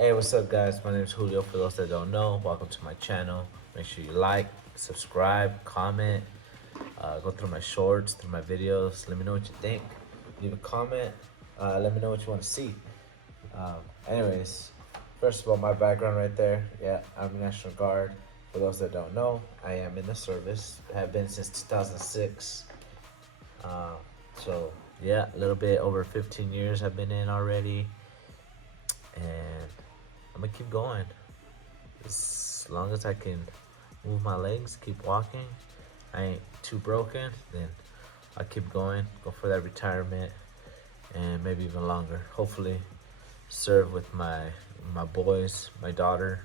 Hey, what's up, guys? My name is Julio. For those that don't know, welcome to my channel. Make sure you like, subscribe, comment, go through my shorts, through my videos. Let me know what you think. Leave a comment. Let me know what you want to see. Anyways, first of all, my background right there. Yeah, I'm a National Guard. For those that don't know, I am in the service. Have been since 2006. Uh, so yeah, a little bit over 15 years I've been in already, and I'm gonna keep going as long as I can move my legs, keep walking. I ain't too broken, then I'll keep going, go for that retirement, and maybe even longer. Hopefully, serve with my boys, my daughter.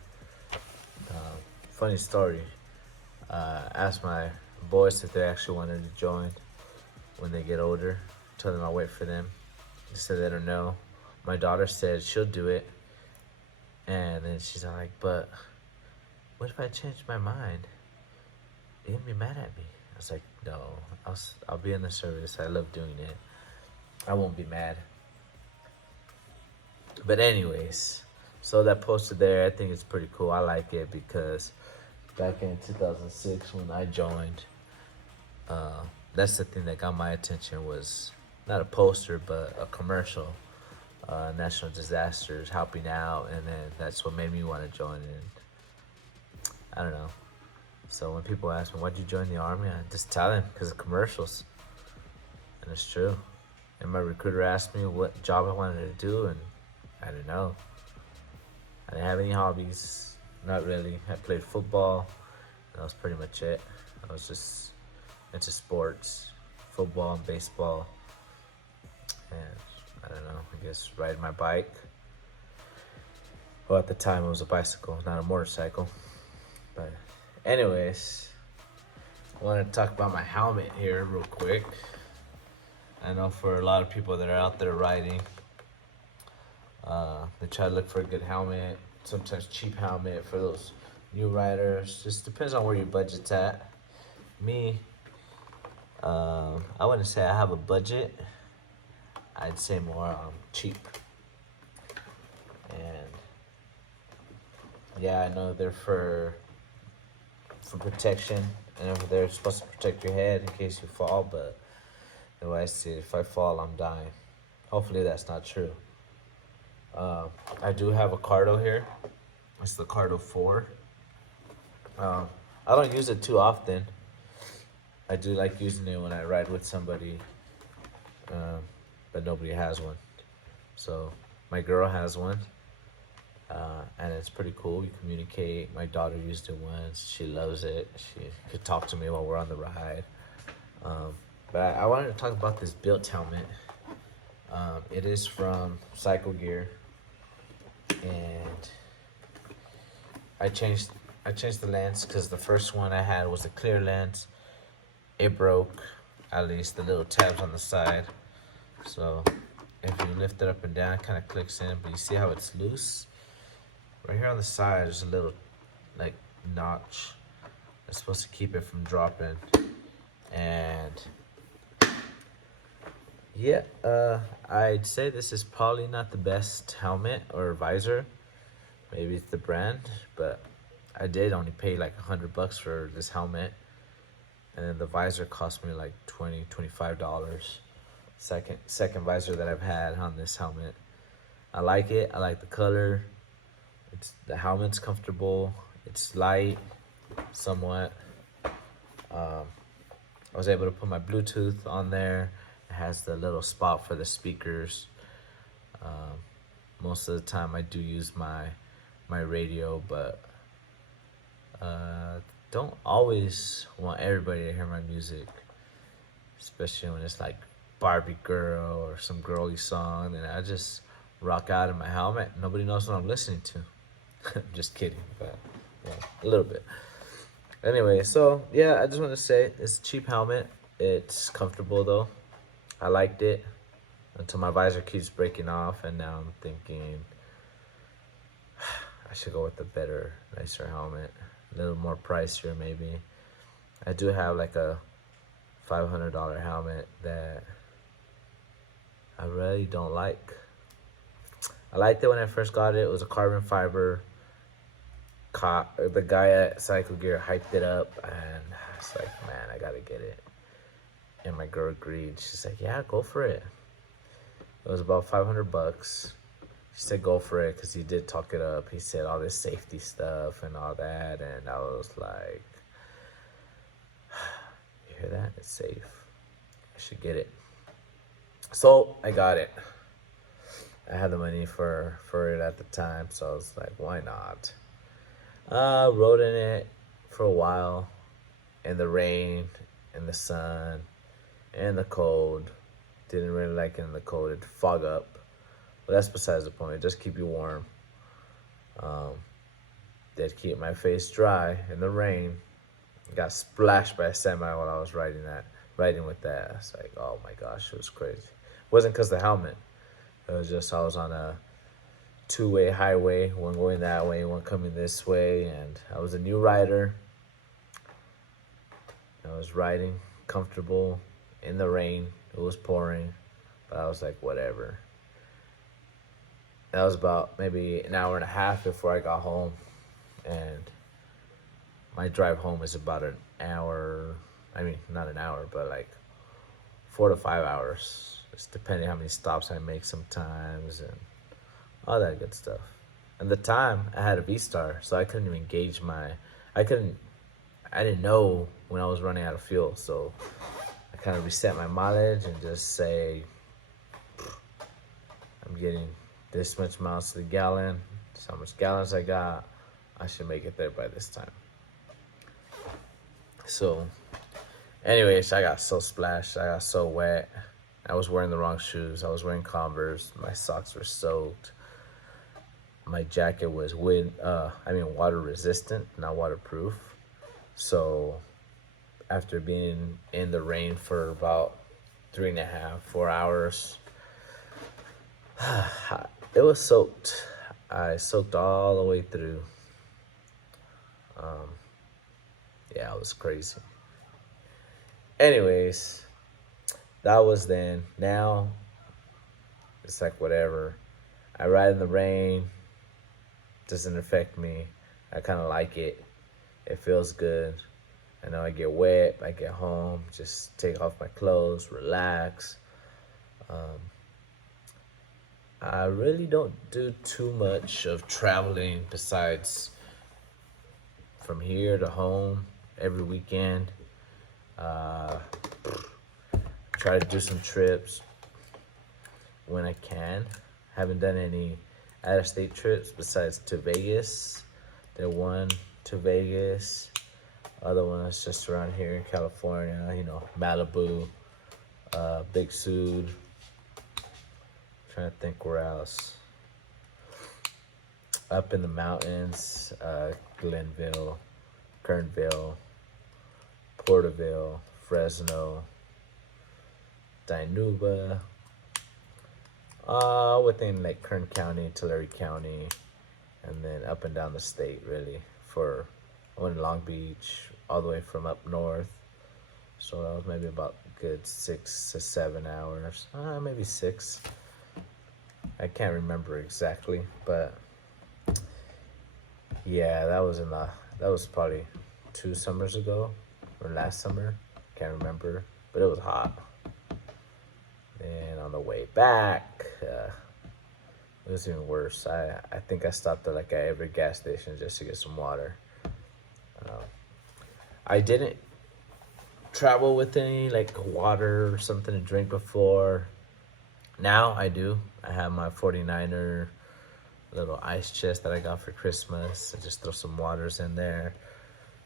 Uh, Funny story. Asked my boys if they actually wanted to join when they get older. Told them I'll wait for them. They said they don't know. My daughter said she'll do it, and then she's like, "But what if I change my mind? You're gonna be mad at me." I was like, "No, I'll be in the service. I love doing it. I won't be mad." But anyways, so that poster there, I think it's pretty cool. I like it because back in 2006 when I joined, uh, that's the thing that got my attention was not a poster but a commercial. National disasters helping out, and then that's what made me want to join. And I don't know. So when people ask me why'd you join the army, I just tell them because of commercials, and it's true. And my recruiter asked me what job I wanted to do, and I didn't know. I didn't have any hobbies, not really. I played football, and that was pretty much it. I was just into sports, football and baseball, and I don't know. I guess riding my bike. Well, at the time it was a bicycle, not a motorcycle. But, anyways, I want to talk about my helmet here real quick. I know for a lot of people that are out there riding, they try to look for a good helmet, sometimes cheap helmet for those new riders. Just depends on where your budget's at. Me, I wouldn't say I have a budget. I'd say more cheap. And yeah, I know they're for protection, and they're supposed to protect your head in case you fall. But the way I see it, if I fall, I'm dying. Hopefully that's not true. I do have a Cardo here. It's the Cardo 4. Um, I don't use it too often. I do like using it when I ride with somebody, um, but nobody has one. So my girl has one, and it's pretty cool. We communicate. My daughter used it once. She loves it. She could talk to me while we're on the ride. But I wanted to talk about this built helmet. It is from Cycle Gear, and I changed I changed the lens because the first one I had was a clear lens. It broke, at least the little tabs on the side. So if you lift it up and down, it kind of clicks in. But you see how it's loose? Right here on the side, there's a little like notch. It's supposed to keep it from dropping. And yeah, I'd say this is probably not the best helmet or visor. Maybe it's the brand, but I did only pay like $100 for this helmet, and then the visor cost me like $25. Second visor that I've had on this helmet. I like it. I like the color. The helmet's comfortable. It's light, somewhat. I was able to put my Bluetooth on there. It has the little spot for the speakers. Most of the time I do use my radio, but don't always want everybody to hear my music, especially when it's like Barbie Girl or some girly song, and I just rock out in my helmet. Nobody knows what I'm listening to. I'm just kidding, but yeah, a little bit. Anyway, so yeah, I just want to say it's a cheap helmet. It's comfortable though. I liked it until my visor keeps breaking off, and now I'm thinking I should go with a better, nicer helmet. A little more pricier, maybe. I do have like a $500 helmet that I really don't like. I liked it when I first got it. It was a carbon fiber. The guy at Cycle Gear hyped it up, and I was like, man, I gotta get it. And my girl agreed. She's like, yeah, go for it. It was about $500. She said go for it because he did talk it up. He said all this safety stuff and all that, and I was like, you hear that? It's safe. I should get it. So I got it. I had the money for it at the time, so I was like, why not? Rode in it for a while, in the rain, in the sun, in the cold. Didn't really like it in the cold. It'd fog up. But that's besides the point. Just keep you warm. Did keep my face dry in the rain. Got splashed by a semi while I was riding with that. I was like, oh my gosh, it was crazy. It wasn't because of the helmet. It was just I was on a two-way highway, one going that way, one coming this way, and I was a new rider. I was riding comfortable in the rain. It was pouring, but I was like, whatever. That was about maybe an hour and a half before I got home, and my drive home is about an hour. I mean, not an hour, but like 4 to 5 hours. It's depending how many stops I make sometimes and all that good stuff. And the time I had a V-Star, so I couldn't even gauge I didn't know when I was running out of fuel. So I kind of reset my mileage and just say, I'm getting this much miles to the gallon. This how much gallons I got. I should make it there by this time. So anyways, I got so splashed. I got so wet. I was wearing the wrong shoes. I was wearing Converse. My socks were soaked. My jacket was water resistant, not waterproof. So after being in the rain for about 3.5, 4 hours, it was soaked. I soaked all the way through. Yeah, it was crazy. Anyways, that was then. Now, it's like whatever. I ride in the rain. Doesn't affect me. I kind of like it. It feels good. I know I get wet. I get home. Just take off my clothes. Relax. I really don't do too much of traveling besides from here to home every weekend. Try to do some trips when I can. Haven't done any out-of-state trips besides to Vegas. Did one to Vegas. Other ones just around here in California, Malibu, Big Sur. Trying to think where else. Up in the mountains, Glenville, Kernville, Porterville, Fresno, Dinuba, within like Kern County, Tulare County, and then up and down the state really. I went to Long Beach, all the way from up north. So that was maybe about a good 6 to 7 hours, maybe 6. I can't remember exactly, but yeah, that was probably 2 summers ago or last summer. Can't remember, but it was hot. And on the way back, it was even worse. I think I stopped at every gas station just to get some water. I didn't travel with any water or something to drink before. Now I do. I have my 49er little ice chest that I got for Christmas. I just throw some waters in there.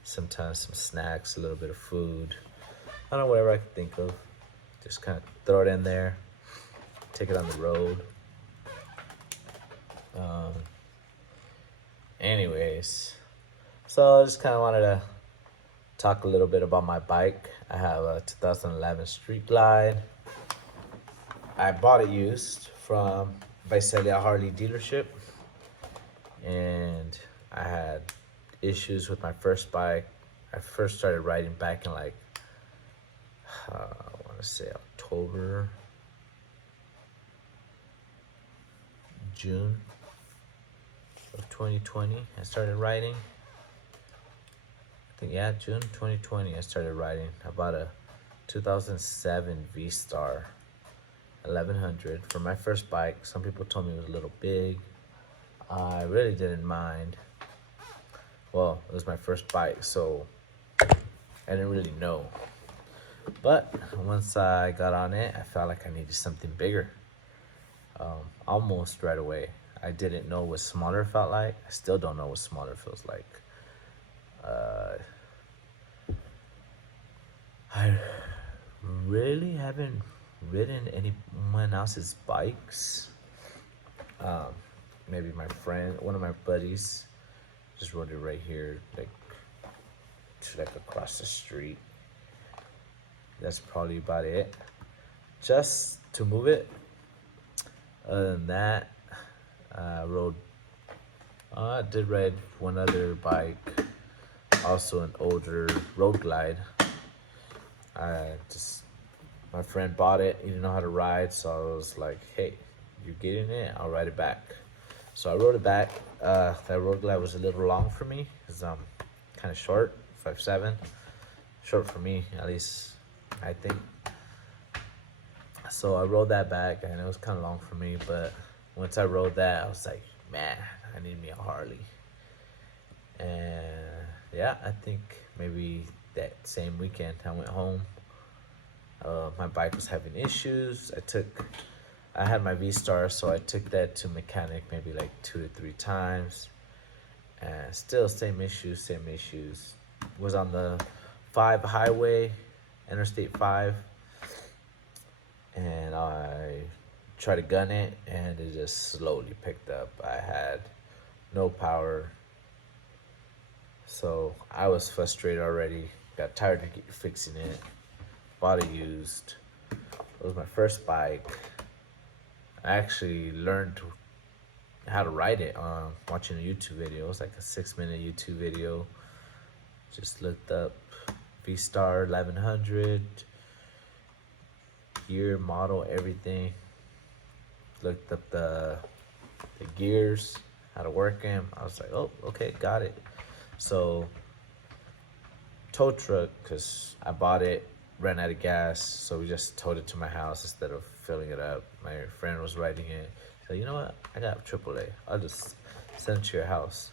Sometimes some snacks, a little bit of food. I don't know, whatever I can think of. Just kind of throw it in there. Take it on the road. Anyways, so I just kind of wanted to talk a little bit about my bike. I have a 2011 Street Glide. I bought it used from Visalia Harley dealership, and I had issues with my first bike. I first started riding back in I want to say June of 2020 I started riding. I think, yeah, June 2020 I started riding. I bought a 2007 V-Star 1100 for my first bike. Some people told me it was a little big. I really didn't mind. Well, it was my first bike, so I didn't really know. But once I got on it, I felt like I needed something bigger. Almost right away. I didn't know what smaller felt like. I still don't know what smaller feels like. I really haven't ridden anyone else's bikes. Maybe my friend, one of my buddies, just rode it right here, like across the street. That's probably about it. Just to move it. Other than that, I did ride one other bike, also an older Road Glide. My friend bought it. He didn't know how to ride, so I was like, "Hey, you're getting it. I'll ride it back." So I rode it back. That Road Glide was a little long for me because I'm kind of short, 5'7", short for me at least, I think. So I rode that back, and it was kind of long for me. But once I rode that, I was like, "Man, I need me a Harley." And yeah, I think maybe that same weekend I went home. My bike was having issues. I had my V-Star, so I took that to mechanic maybe like 2 to 3 times, and still same issues. Was on the 5 highway, Interstate 5, and I tried to gun it, and it just slowly picked up. I had no power, so I was frustrated already. Got tired of fixing it. Bought it used. It was my first bike. I actually learned how to ride it watching a YouTube video. It was like a 6-minute YouTube video. Just looked up V-Star 1100, year, model, everything. Looked up the gears, how to work them. I was like, oh, okay, got it. So tow truck, because I bought it, ran out of gas, so we just towed it to my house instead of filling it up. My friend was riding it. So you know what? I got AAA. I'll just send it to your house.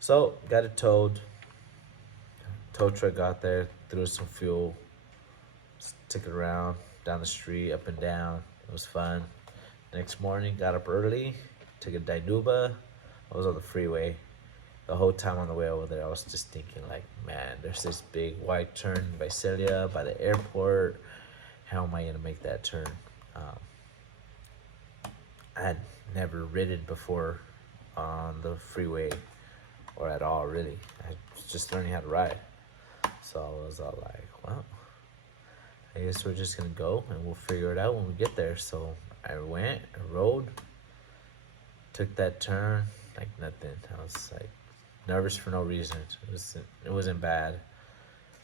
So got it towed. Tow truck got there, threw some fuel, took it around down the street, up and down. It was fun. Next morning, got up early, took a Dynuba. I was on the freeway. The whole time on the way over there, I was just thinking like, man, there's this big wide turn in Visalia by the airport. How am I gonna make that turn? I had never ridden before on the freeway or at all, really. I was just learning how to ride. So I was all like, well, I guess we're just gonna go and we'll figure it out when we get there. So I went, I rode, took that turn like nothing. I was like nervous for no reason. It wasn't bad.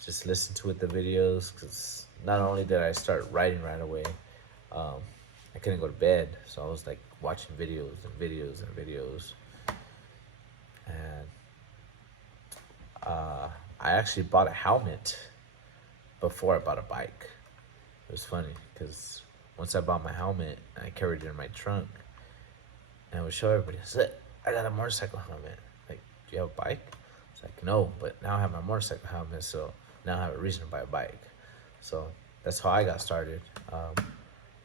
Just listen to the videos, because not only did I start riding right away, I couldn't go to bed, so I was like watching videos and videos and videos. And I actually bought a helmet before I bought a bike. It was funny because once I bought my helmet, I carried it in my trunk, and I would show everybody, I said, I got a motorcycle helmet. Like, do you have a bike? It's like, no, but now I have my motorcycle helmet, so now I have a reason to buy a bike. So that's how I got started.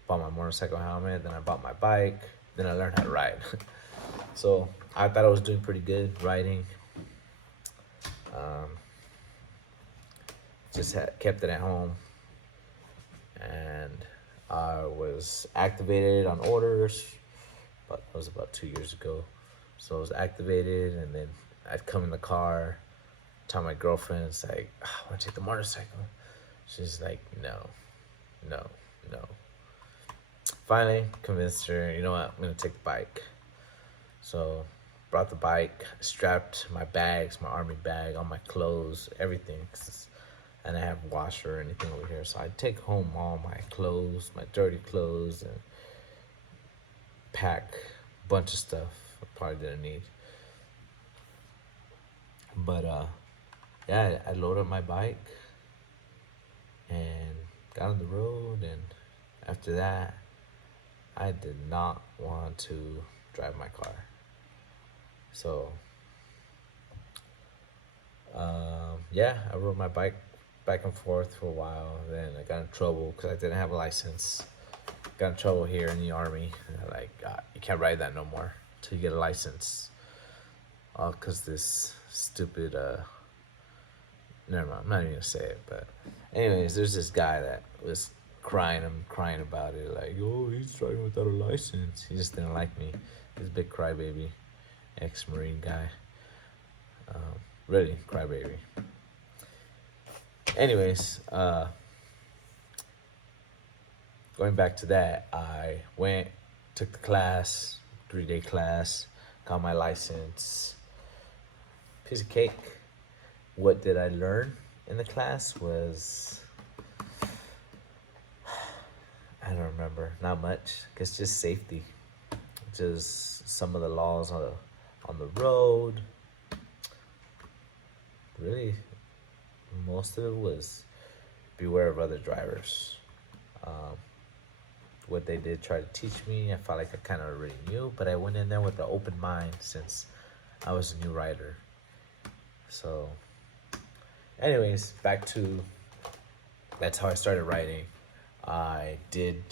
Bought my motorcycle helmet, then I bought my bike, then I learned how to ride. So I thought I was doing pretty good riding. Just kept it at home, and I was activated on orders, but that was about 2 years ago. So I was activated, and then I'd come in the car, tell my girlfriend, it's like, I want to take the motorcycle. She's like, no. Finally convinced her, you know what, I'm gonna take the bike. So brought the bike, strapped my bags, my army bag, all my clothes, everything. And I have a washer or anything over here. So I take home all my clothes, my dirty clothes, and pack a bunch of stuff I probably didn't need. But yeah, I loaded my bike and got on the road, and after that, I did not want to drive my car. So yeah, I rode my bike back and forth for a while. Then I got in trouble because I didn't have a license. Got in trouble here in the army. And they're like, you can't ride that no more till you get a license. All because this stupid never mind, I'm not even gonna say it. But anyways, there's this guy that was crying. I'm crying about it, like, oh, he's driving without a license. He just didn't like me. He's a big crybaby, ex-Marine guy. Really crybaby. Anyways, going back to that, I went, took the class, 3-day class, got my license. Piece of cake. What did I learn in the class was, I don't remember, not much. It's just safety, just some of the laws on the road. Really, most of it was beware of other drivers. What they did try to teach me, I felt like I kind of already knew, but I went in there with an open mind since I was a new rider. So, anyways, that's how I started riding. I did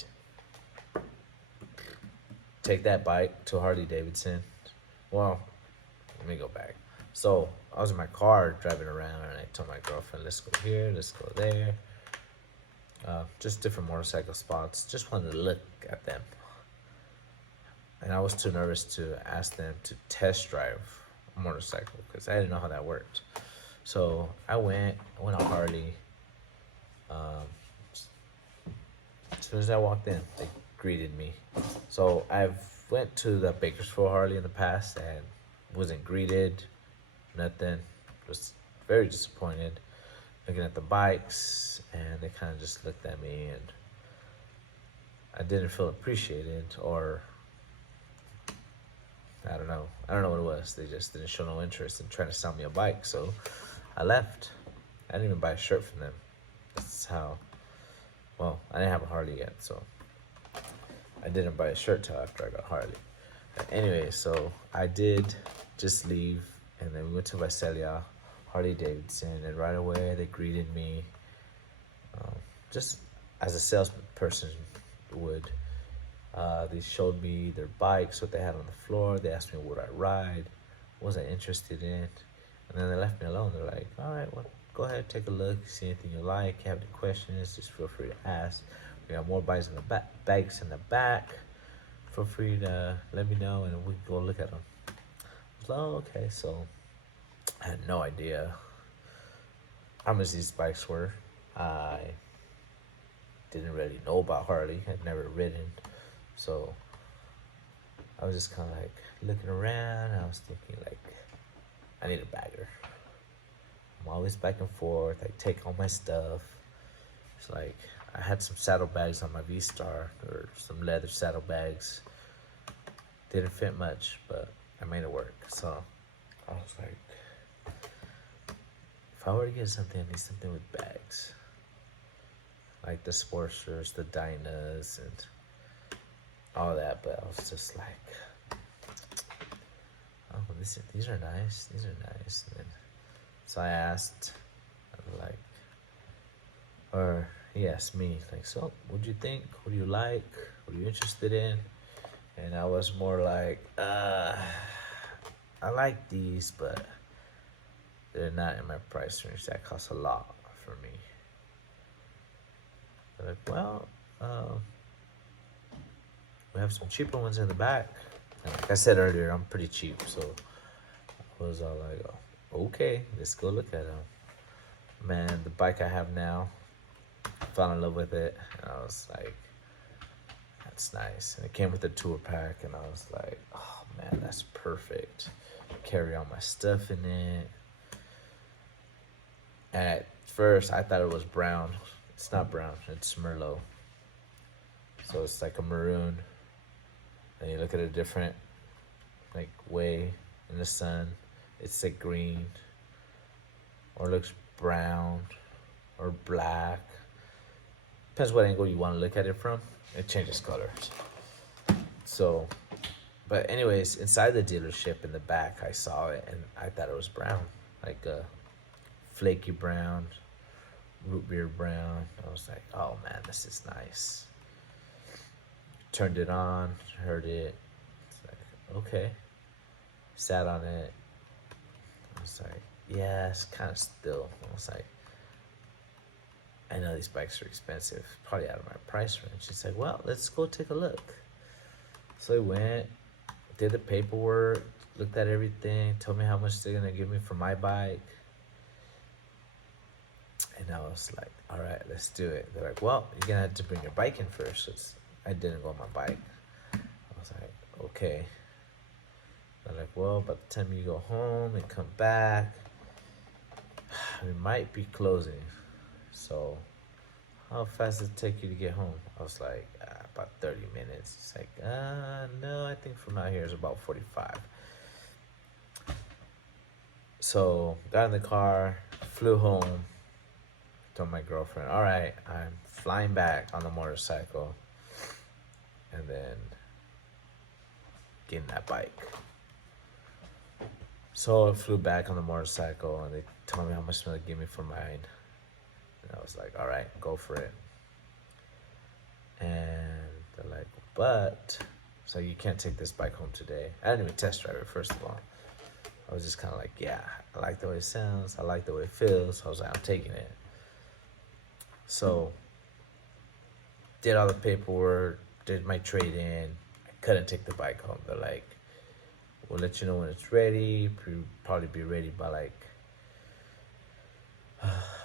take that bike to Harley Davidson. Well, let me go back. So I was in my car driving around, and I told my girlfriend, let's go here, let's go there. Just different motorcycle spots. Just wanted to look at them. And I was too nervous to ask them to test drive a motorcycle because I didn't know how that worked. So I went on Harley. As soon as I walked in, they greeted me. So I've went to the Bakersfield Harley in the past and wasn't greeted, nothing. Was very disappointed looking at the bikes, and they kind of just looked at me, and I didn't feel appreciated, or I don't know what it was. They just didn't show no interest in trying to sell me a bike, so I left. I didn't even buy a shirt from them. That's how, well, I didn't have a Harley yet, so I didn't buy a shirt till after I got Harley. But anyway, so I did just leave, and then we went to Visalia, Harley Davidson, and right away they greeted me, just as a salesperson would. They showed me their bikes, what they had on the floor. They asked me what I ride, what was I interested in, and then they left me alone. They're like, all right, well, go ahead, take a look, see anything you like. If you have any questions, just feel free to ask. We got more bikes in the back, Feel free to let me know, and we can go look at them. I was like, oh, okay. So I had no idea how much these bikes were. I didn't really know about Harley. I'd never ridden, so I was just kind of like looking around. And I was thinking, like, I need a bagger. I'm always back and forth. I take all my stuff. It's like I had some saddlebags on my V-Star, or some leather saddlebags. Didn't fit much, but I made it work. So I was like, if I were to get something, I need something with bags. Like the Sportsters, the Dynas, and all that. But I was just like, oh, these are nice. These are nice. And then, so I asked, like, or he asked me, like, so what do you think? What do you like? What are you interested in? And I was more like, I like these, but they're not in my price range. That costs a lot for me. They're like, well, we have some cheaper ones in the back. And like I said earlier, I'm pretty cheap, so I was all like, oh, okay, let's go look at them. Man, the bike I have now, I fell in love with it, and I was like, that's nice. And it came with a tour pack, and I was like, oh man, that's perfect. Carry all my stuff in it. At first, I thought it was brown. It's not brown, it's Merlot. So it's like a maroon. and you look at a different like way in the sun, it's like green or looks brown or black. Depends what angle you want to look at it from. It changes colors. So, but anyways, inside the dealership in the back, I saw it and I thought it was brown, like a flaky brown, root beer brown. I was like, oh man, this is nice. Turned it on, heard it. It's like, okay. Sat on it. I was like, yeah, it's kind of still. I was like, I know these bikes are expensive, probably out of my price range. She's like, well, let's go take a look. So I went, did the paperwork, looked at everything, told me how much they're gonna give me for my bike. And I was like, all right, let's do it. They're like, well, you're gonna have to bring your bike in first. 'Cause I didn't go on my bike. I was like, okay. They're like, well, by the time you go home and come back, we might be closing. So how fast does it take you to get home? I was like, about 30 minutes. It's like, no, I think from out here is about 45. So got in the car, flew home, told my girlfriend, all right, I'm flying back on the motorcycle and then getting that bike. So I flew back on the motorcycle and they told me how much they'll give me for mine. And I was like, all right, go for it. And they're like, but, so you can't take this bike home today. I didn't even test drive it, first of all. I was just kind of like, yeah, I like the way it sounds. I like the way it feels. I was like, I'm taking it. So, did all the paperwork, did my trade in. I couldn't take the bike home. They're like, we'll let you know when it's ready. Probably be ready by like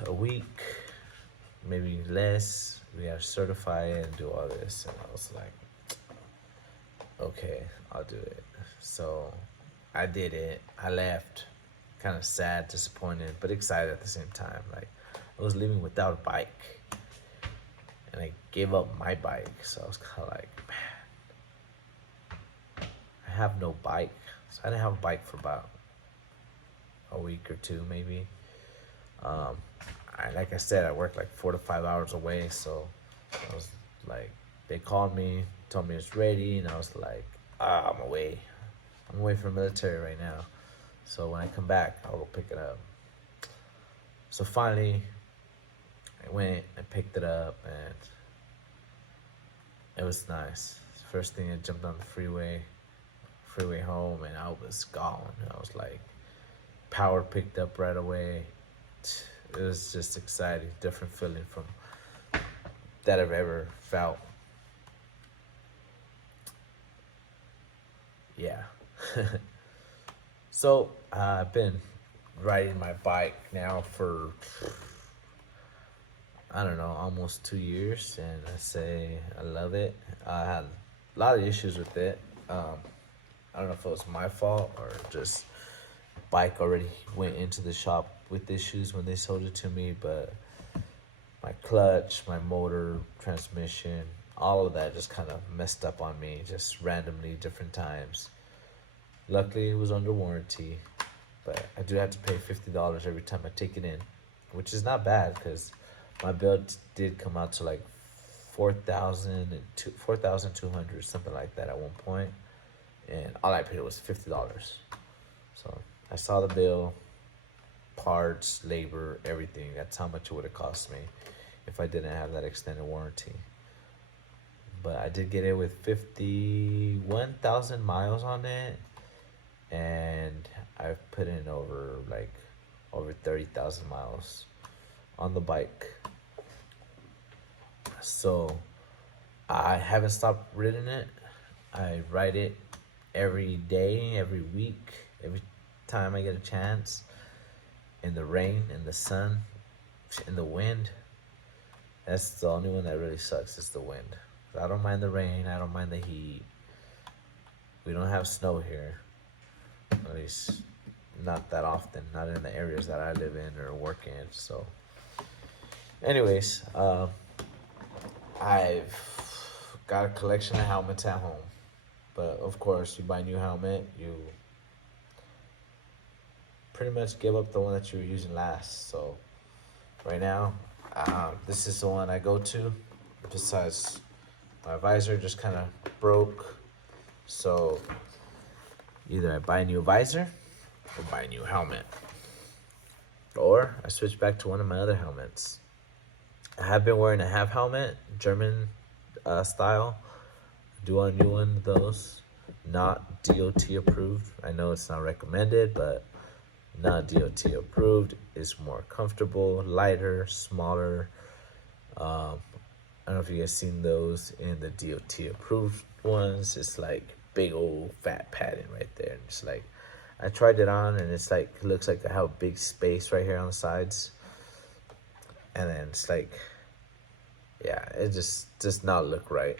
a week, maybe less. We gotta certify it and do all this. And I was like, okay, I'll do it. So I did it. I left, kind of sad, disappointed, but excited at the same time. Like I was leaving without a bike, and I gave up my bike. So I was kind of like, man, I have no bike. So I didn't have a bike for about a week or two, maybe. Like I said, I worked like 4 to 5 hours away. So I was like, they called me, told me it's ready, and I was like, I'm away. I'm away from the military right now. So when I come back, I'll go pick it up. So finally, I went and picked it up, and it was nice. First thing, I jumped on the freeway home, and I was gone. I was like, power picked up right away. It was just exciting, different feeling from that I've ever felt. Yeah. So I've been riding my bike now for, I don't know, almost 2 years, and I say I love it. I had a lot of issues with it. I don't know if it was my fault or just bike already went into the shop with issues when they sold it to me, but my clutch, my motor, transmission, all of that just kind of messed up on me just randomly different times. Luckily it was under warranty, but I do have to pay $50 every time I take it in, which is not bad because my bill did come out to like 4,200, something like that at one point, and all I paid was $50. So I saw the bill, parts, labor, everything. That's how much it would have cost me if I didn't have that extended warranty. But I did get it with 51,000 miles on it, and I've put in over 30,000 miles on the bike. So I haven't stopped riding it. I ride it every day, every week, every time I get a chance. In the rain, in the sun, in the wind. That's the only one that really sucks, is the wind. I don't mind the rain, I don't mind the heat. We don't have snow here. At least not that often, not in the areas that I live in or work in. So anyways, I've got a collection of helmets at home. But of course, you buy a new helmet, you pretty much give up the one that you were using last. So right now, this is the one I go to. Besides, my visor just kind of broke. So either I buy a new visor or buy a new helmet. Or I switch back to one of my other helmets. I have been wearing a half helmet, German style. I do want a new one of those. Not DOT approved. I know it's not recommended, but not DOT approved is more comfortable, lighter, smaller. I don't know if you guys seen those in the DOT approved ones. It's like big old fat padding right there. And it's like, I tried it on and it's like, it looks like I have a big space right here on the sides. And then it's like, yeah, it just does not look right.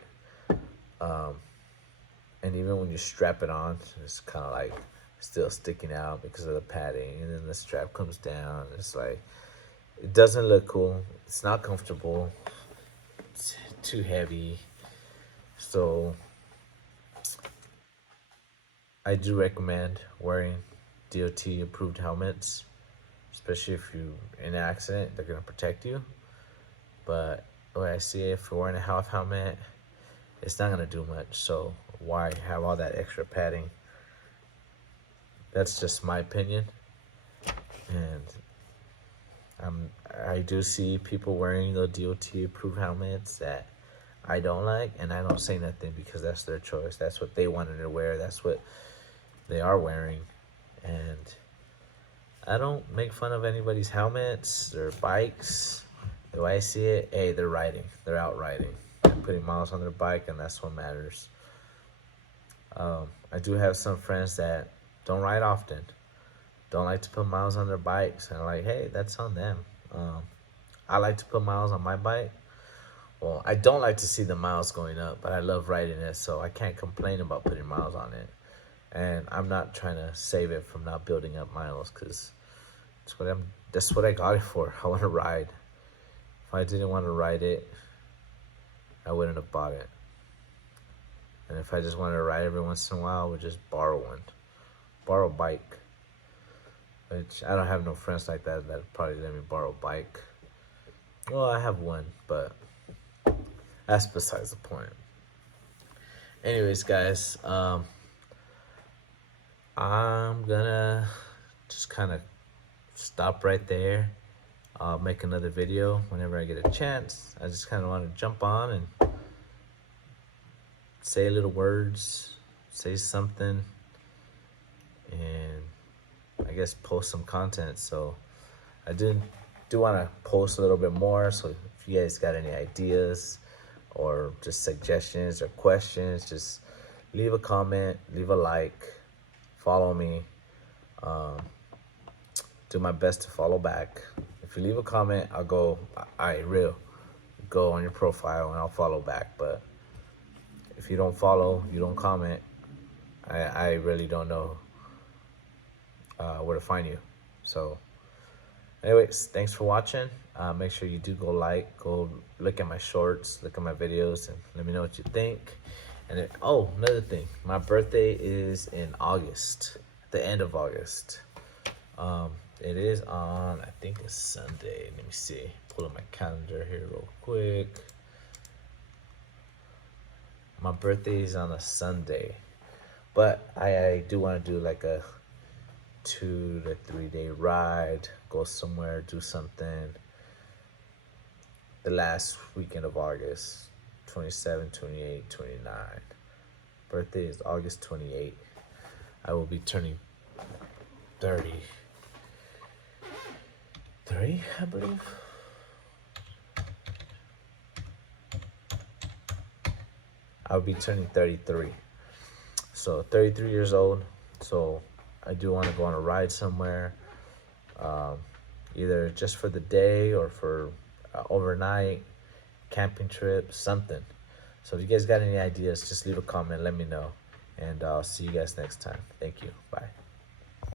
And even when you strap it on, it's kind of like still sticking out because of the padding. And then the strap comes down. It's like, it doesn't look cool. It's not comfortable. It's too heavy. So I do recommend wearing DOT approved helmets, especially if you're in an accident, they're gonna protect you. But the way I see it, if you're wearing a half helmet, it's not gonna do much. So why have all that extra padding? That's just my opinion. And I do see people wearing the DOT approved helmets that I don't like, and I don't say nothing because that's their choice. That's what they wanted to wear. That's what they are wearing. And I don't make fun of anybody's helmets or bikes. The way I see it, hey, they're riding. They're out riding. They're putting miles on their bike, and that's what matters. I do have some friends that don't ride often, don't like to put miles on their bikes, and I'm like, hey, that's on them. I like to put miles on my bike. Well, I don't like to see the miles going up, but I love riding it, so I can't complain about putting miles on it. And I'm not trying to save it from not building up miles, because that's what I got it for. I want to ride. If I didn't want to ride it, I wouldn't have bought it. And if I just wanted to ride every once in a while, I would just borrow one. Borrow a bike. Which I don't have no friends like that probably let me borrow a bike. Well, I have one, but that's besides the point. Anyways, guys, I'm gonna just kind of stop right there. I'll make another video whenever I get a chance. I just kind of want to jump on and say little words, say something, and I guess post some content. So I do want to post a little bit more. So if you guys got any ideas or just suggestions or questions, just leave a comment, leave a like, follow me. Do my best to follow back. If you leave a comment, I will go on your profile and I'll follow back. But if you don't follow, you don't comment, I really don't know where to find you. So anyways, thanks for watching. Make sure you do go look at my shorts, look at my videos, and let me know what you think. And another thing, my birthday is in August, the end of August. It is on, I think it's Sunday. Let me see, pull up my calendar here real quick. My birthday is on a Sunday, but I do want to do like a 2 to 3 day ride, go somewhere, do something the last weekend of August, 27, 28, 29. Birthday is August 28. I will be turning 30, I believe. I'll be turning 33. So 33 years old. So I do want to go on a ride somewhere, either just for the day or for overnight, camping trip, something. So if you guys got any ideas, just leave a comment, let me know. And I'll see you guys next time. Thank you. Bye.